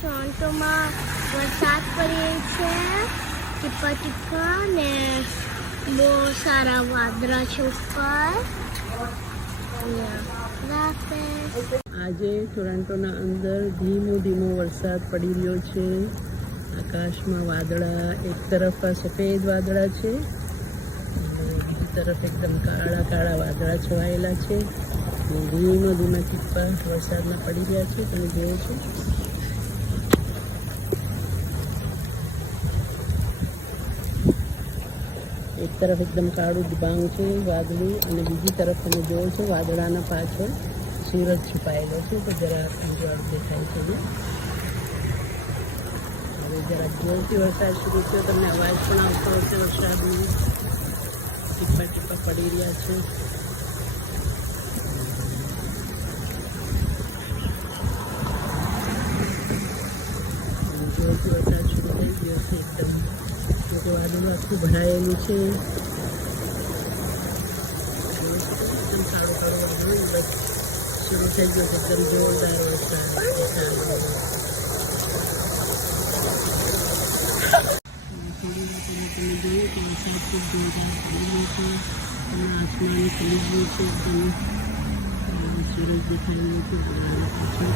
ટોરન્ટોમાં વરસાદ પડી છે, ટીપા ટીપા, ને બહુ સારા વાદળા છે ઉપર. આજે ટોરન્ટોના અંદર ધીમો ધીમો વરસાદ પડી રહ્યો છે. આકાશમાં વાદળા, એક તરફ સફેદ વાદળા છે અને બીજી તરફ એકદમ કાળા કાળા વાદળા છવાયેલા છે. ધીમો ધીમા ટીપા વરસાદના પડી રહ્યા છે, તમે જોવો છો. એક તરફ એકદમ કાળું ડિબાંગ છે વાદળું, અને બીજી તરફ તમે જોવો છો વાદળાના પાછળ સૂરજ છુપાયેલો છે, તો જરા ઉજવાળ દેખાય છે. હવે જરા જોરથી વરસાદ શરૂ થયો, તમને અવાજ પણ આવતો હશે વરસાદનો. ટીપા ટીપા પડી રહ્યા છે. જોરથી વરસાદ શરૂ થઈ ગયો છે. એકદમ વાદળું આખું ભરાયેલું છે. એકદમ સારું સારું વાદળું બસ શરૂ થઈ ગયો છે. એકદમ જોરદાર વરસાદ. થોડી વાર તમે જોયું કે વરસાદ ખૂબ જોરદાર પડી ગયો છે. તમને આસમાન ખુલી ગયું છે, એકદમ સૂરજ દેખાઈ રહ્યો છે. પાછળ